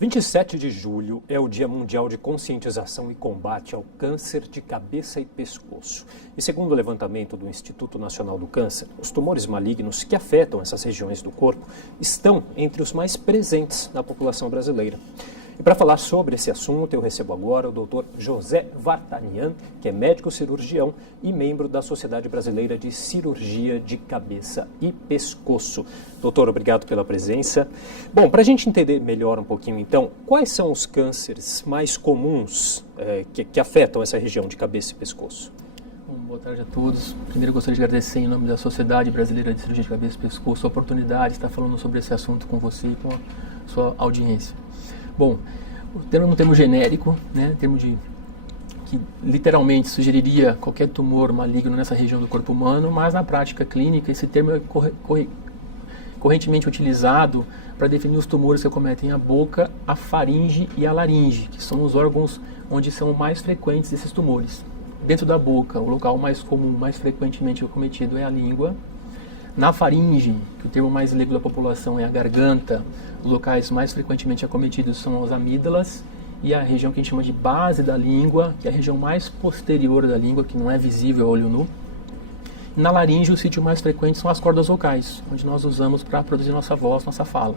27 de julho é o Dia Mundial de Conscientização e Combate ao Câncer de Cabeça e Pescoço. E segundo o levantamento do Instituto Nacional do Câncer, os tumores malignos que afetam essas regiões do corpo estão entre os mais presentes na população brasileira. E para falar sobre esse assunto, eu recebo agora o Dr. José Vartanian, que é médico cirurgião e membro da Sociedade Brasileira de Cirurgia de Cabeça e Pescoço. Doutor, obrigado pela presença. Bom, para a gente entender melhor um pouquinho, então, quais são os cânceres mais comuns que afetam essa região de cabeça e pescoço? Bom, boa tarde a todos. Primeiro, eu gostaria de agradecer em nome da Sociedade Brasileira de Cirurgia de Cabeça e Pescoço a oportunidade de estar falando sobre esse assunto com você e com a sua audiência. Bom, o termo é um termo genérico, né, termo que literalmente sugeriria qualquer tumor maligno nessa região do corpo humano, mas na prática clínica esse termo é correntemente utilizado para definir os tumores que acometem a boca, a faringe e a laringe, que são os órgãos onde são mais frequentes esses tumores. Dentro da boca, o local mais comum, mais frequentemente acometido é a língua. Na faringe, que o termo mais leigo da população é a garganta, os locais mais frequentemente acometidos são as amígdalas e a região que a gente chama de base da língua, que é a região mais posterior da língua, que não é visível a olho nu. E na laringe, o sítio mais frequente são as cordas vocais, onde nós usamos para produzir nossa voz, nossa fala.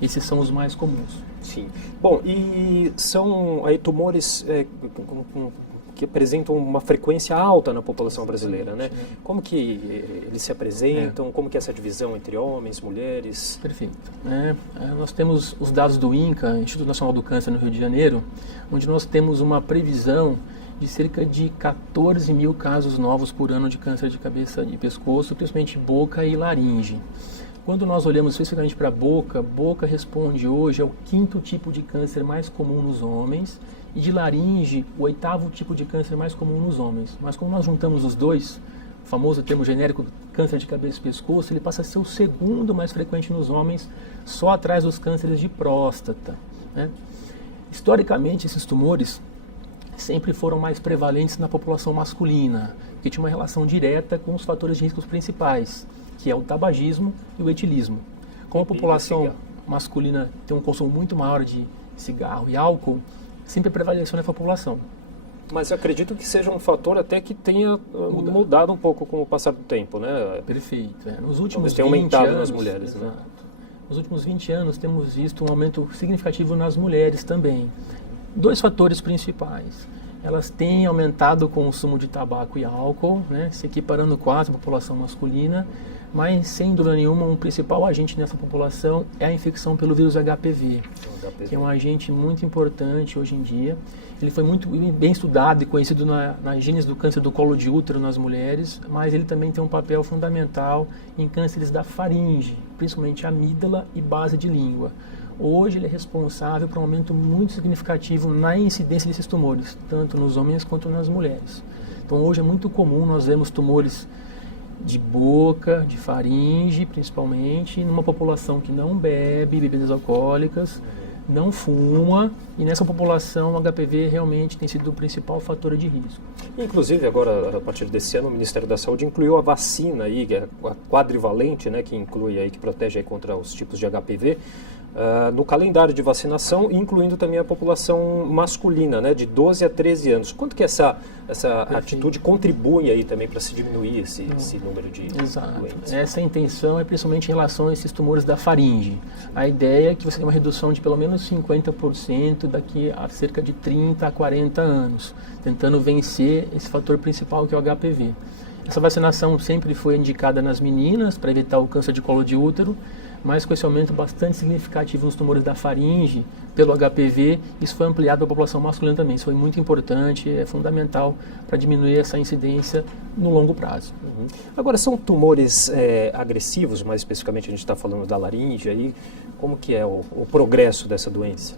Esses são os mais comuns. Sim. Bom, e são aí tumores que apresentam uma frequência alta na população brasileira, né? Como que eles se apresentam? Como que é essa divisão entre homens, mulheres? Perfeito. Nós temos os dados do INCA, Instituto Nacional do Câncer no Rio de Janeiro, onde nós temos uma previsão de cerca de 14 mil casos novos por ano de câncer de cabeça e pescoço, principalmente boca e laringe. Quando nós olhamos especificamente para a boca responde hoje ao 5º tipo de câncer mais comum nos homens, e de laringe, o 8º tipo de câncer mais comum nos homens. Mas quando nós juntamos os dois, o famoso termo genérico câncer de cabeça e pescoço, ele passa a ser o 2º mais frequente nos homens, só atrás dos cânceres de próstata, né? Historicamente, esses tumores sempre foram mais prevalentes na população masculina, que tinha uma relação direta com os fatores de riscos principais, que é o tabagismo e o etilismo. Como a população masculina tem um consumo muito maior de cigarro e álcool, sempre prevaleceu nessa população. Mas eu acredito que seja um fator até que tenha mudado um pouco com o passar do tempo, né? Perfeito. Nos últimos 20 tem aumentado anos, nas mulheres, né? Nos últimos 20 anos temos visto um aumento significativo nas mulheres também. 2 fatores principais. Elas têm aumentado o consumo de tabaco e álcool, né, se equiparando quase à população masculina, mas sem dúvida nenhuma um principal agente nessa população é a infecção pelo vírus HPV, que é um agente muito importante hoje em dia. Ele foi muito bem estudado e conhecido na gênese do câncer do colo de útero nas mulheres, mas ele também tem um papel fundamental em cânceres da faringe, principalmente amígdala e base de língua. Hoje ele é responsável por um aumento muito significativo na incidência desses tumores, tanto nos homens quanto nas mulheres. Então hoje é muito comum nós vemos tumores de boca, de faringe principalmente, numa população que não bebe bebidas alcoólicas, não fuma, e nessa população o HPV realmente tem sido o principal fator de risco. Inclusive agora, a partir desse ano, o Ministério da Saúde incluiu a vacina aí, a quadrivalente, né, que inclui aí, que protege aí contra os tipos de HPV, no calendário de vacinação, incluindo também a população masculina, né, de 12 a 13 anos. Quanto que essa atitude contribui aí também para se diminuir esse número de doentes? Essa intenção é principalmente em relação a esses tumores da faringe. A ideia é que você tenha uma redução de pelo menos 50% daqui a cerca de 30 a 40 anos, tentando vencer esse fator principal que é o HPV. Essa vacinação sempre foi indicada nas meninas para evitar o câncer de colo de útero, mas com esse aumento bastante significativo nos tumores da faringe, pelo HPV, isso foi ampliado para a população masculina também. Isso foi muito importante, é fundamental para diminuir essa incidência no longo prazo. Agora, são tumores agressivos, mais especificamente a gente está falando da laringe, aí, como que é o progresso dessa doença?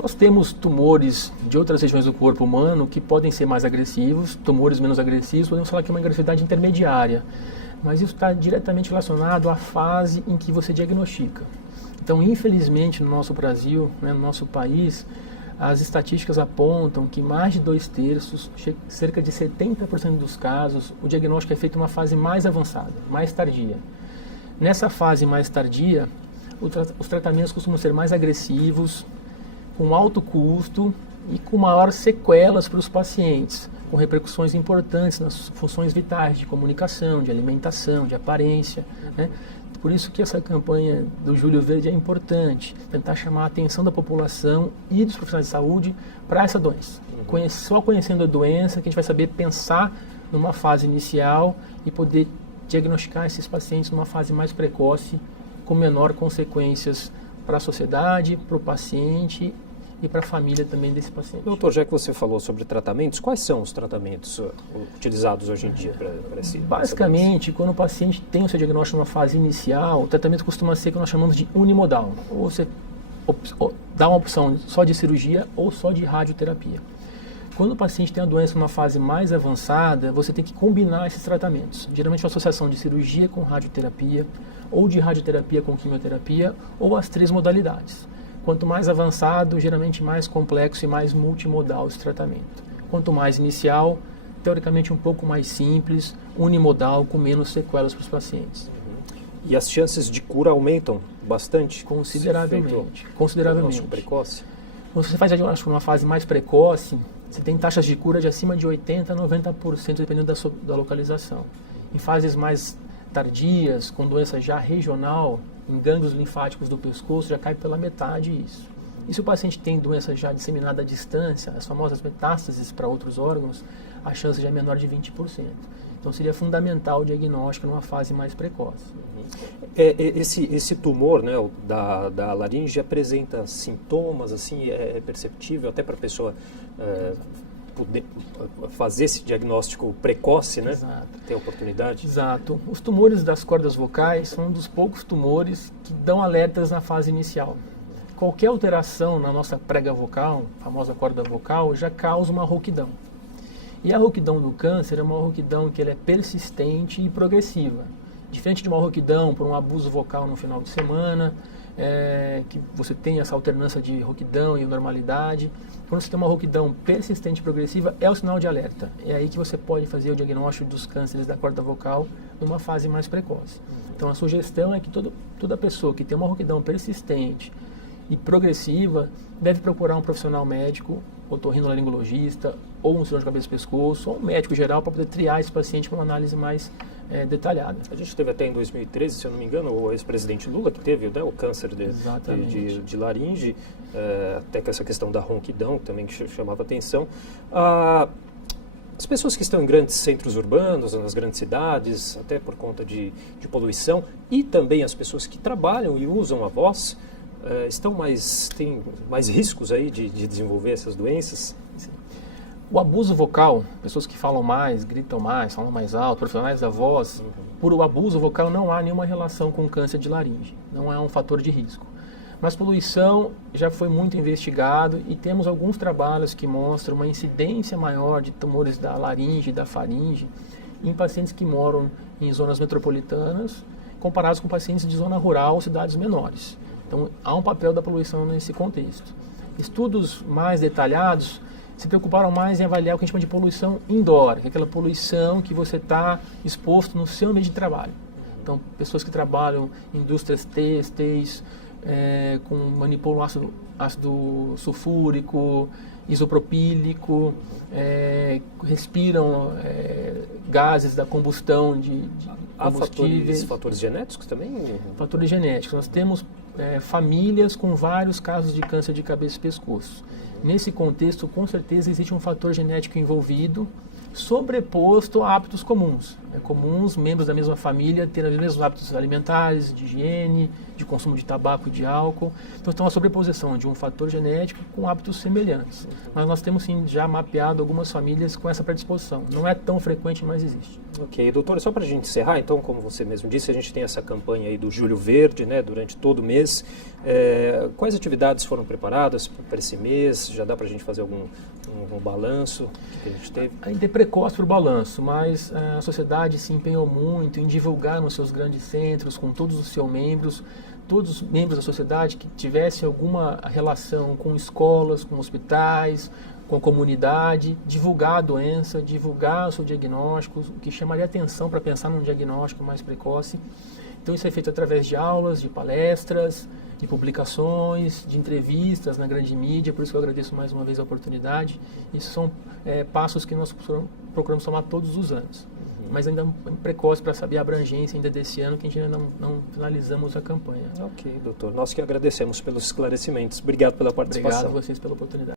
Nós temos tumores de outras regiões do corpo humano que podem ser mais agressivos, tumores menos agressivos, podemos falar que é uma agressividade intermediária. Mas isso está diretamente relacionado à fase em que você diagnostica. Então, infelizmente, no nosso Brasil, né, no nosso país, as estatísticas apontam que mais de 2/3, cerca de 70% dos casos, o diagnóstico é feito em uma fase mais avançada, mais tardia. Nessa fase mais tardia, os tratamentos costumam ser mais agressivos, com alto custo e com maiores sequelas para os pacientes, com repercussões importantes nas funções vitais de comunicação, de alimentação, de aparência, né? Por isso que essa campanha do Julho Verde é importante, tentar chamar a atenção da população e dos profissionais de saúde para essa doença. Só conhecendo a doença que a gente vai saber pensar numa fase inicial e poder diagnosticar esses pacientes numa fase mais precoce, com menor consequências para a sociedade, para o paciente e para a família também desse paciente. Doutor, já que você falou sobre tratamentos, quais são os tratamentos utilizados hoje em dia para esse? Basicamente, quando o paciente tem o seu diagnóstico numa fase inicial, o tratamento costuma ser o que nós chamamos de unimodal. Ou você dá uma opção só de cirurgia ou só de radioterapia. Quando o paciente tem a doença numa fase mais avançada, você tem que combinar esses tratamentos. Geralmente uma associação de cirurgia com radioterapia, ou de radioterapia com quimioterapia, ou as 3 modalidades. Quanto mais avançado, geralmente mais complexo e mais multimodal esse tratamento. Quanto mais inicial, teoricamente um pouco mais simples, unimodal, com menos sequelas para os pacientes. E as chances de cura aumentam bastante? Consideravelmente. Diagnóstico precoce? Quando você faz diagnóstico numa fase mais precoce, você tem taxas de cura de acima de 80% a 90%, dependendo da localização. Em fases mais tardias, com doença já regional, em gânglios linfáticos do pescoço, já cai pela metade isso. E se o paciente tem doença já disseminada à distância, as famosas metástases para outros órgãos, a chance já é menor de 20%. Então seria fundamental o diagnóstico numa fase mais precoce. Esse tumor, né, da laringe apresenta sintomas, assim, é perceptível até para a pessoa poder fazer esse diagnóstico precoce, né? Exato. Ter oportunidade? Exato. Os tumores das cordas vocais são um dos poucos tumores que dão alertas na fase inicial. Qualquer alteração na nossa prega vocal, a famosa corda vocal, já causa uma rouquidão. E a rouquidão do câncer é uma rouquidão que ela é persistente e progressiva. Diferente de uma rouquidão por um abuso vocal no final de semana, que você tem essa alternância de rouquidão e normalidade. Quando você tem uma rouquidão persistente e progressiva, é o sinal de alerta. É aí que você pode fazer o diagnóstico dos cânceres da corda vocal numa fase mais precoce. Então a sugestão é que toda pessoa que tem uma rouquidão persistente e progressiva deve procurar um profissional médico, otorrinolaringologista, ou um cirurgião de cabeça e pescoço, ou um médico geral para poder triar esse paciente para uma análise mais detalhada. A gente teve até em 2013, se eu não me engano, o ex-presidente Lula, que teve, né, o câncer de laringe, até com essa questão da ronquidão, também que chamava atenção. As pessoas que estão em grandes centros urbanos, nas grandes cidades, até por conta de poluição, e também as pessoas que trabalham e usam a voz, têm mais riscos aí de desenvolver essas doenças? Sim. O abuso vocal, pessoas que falam mais, gritam mais, falam mais alto, profissionais da voz, por o abuso vocal não há nenhuma relação com câncer de laringe, não é um fator de risco. Mas poluição já foi muito investigado e temos alguns trabalhos que mostram uma incidência maior de tumores da laringe e da faringe em pacientes que moram em zonas metropolitanas, comparados com pacientes de zona rural ou cidades menores. Então, há um papel da poluição nesse contexto. Estudos mais detalhados se preocuparam mais em avaliar o que a gente chama de poluição indoor, que é aquela poluição que você está exposto no seu meio de trabalho. Então, pessoas que trabalham em indústrias têxteis, manipulam ácido sulfúrico, isopropílico, respiram gases da combustão de combustíveis. Há fatores genéticos também? Fatores genéticos. Nós temos famílias com vários casos de câncer de cabeça e pescoço. Nesse contexto, com certeza, existe um fator genético envolvido, sobreposto a hábitos comuns. É comum os membros da mesma família terem os mesmos hábitos alimentares, de higiene, de consumo de tabaco e de álcool. Então, tem uma sobreposição de um fator genético com hábitos semelhantes. Mas nós temos, sim, já mapeado algumas famílias com essa predisposição. Não é tão frequente, mas existe. Ok, doutor, só para a gente encerrar, então, como você mesmo disse, a gente tem essa campanha aí do Julho Verde, né, durante todo o mês. Quais atividades foram preparadas para esse mês? Já dá para a gente fazer algum balanço que a gente teve? Ainda é precoce para o balanço, mas a sociedade se empenhou muito em divulgar nos seus grandes centros, com todos os seus membros, todos os membros da sociedade que tivessem alguma relação com escolas, com hospitais, com a comunidade, divulgar a doença, divulgar o seu diagnóstico, o que chamaria atenção para pensar num diagnóstico mais precoce. Então isso é feito através de aulas, de palestras, de publicações, de entrevistas na grande mídia, por isso que eu agradeço mais uma vez a oportunidade. Isso são passos que nós procuramos tomar todos os anos, mas ainda é precoce para saber a abrangência ainda desse ano, que a gente ainda não finalizamos a campanha. Ok, doutor. Nós que agradecemos pelos esclarecimentos. Obrigado pela participação. Obrigado a vocês pela oportunidade.